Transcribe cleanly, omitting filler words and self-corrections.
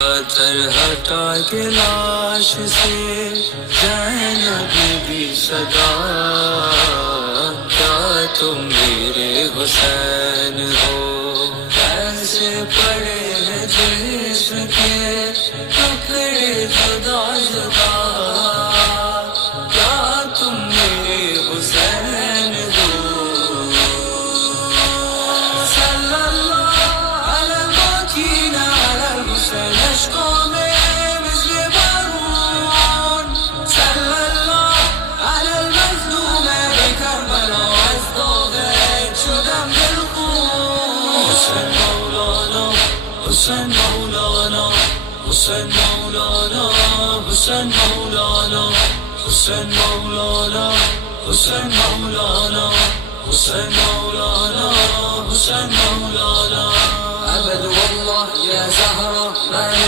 Sir हटा के लाश से ज़ैनब भी सदा, क्या तुम मेरे हुसैन हो। कैसे पड़े हैं जिसके टुकड़े जुदा जुदा, क्या तुम मेरे हुसैन हो। सल्लल्लाहु अलैहि हुसैन अश्कों में मिस्र बारून, सल्लल्लाहु अलल मज़लूम करबला अज़्दो गए शुदम बिलखून। हुसैन मौलाना, हुसैन मौलाना, हुसैन मौलाना, हुसैन मौलाना, हुसैन मौलाना, हुसैन मौलाना, हुसैन मौलाना, हुसैन मौलाना।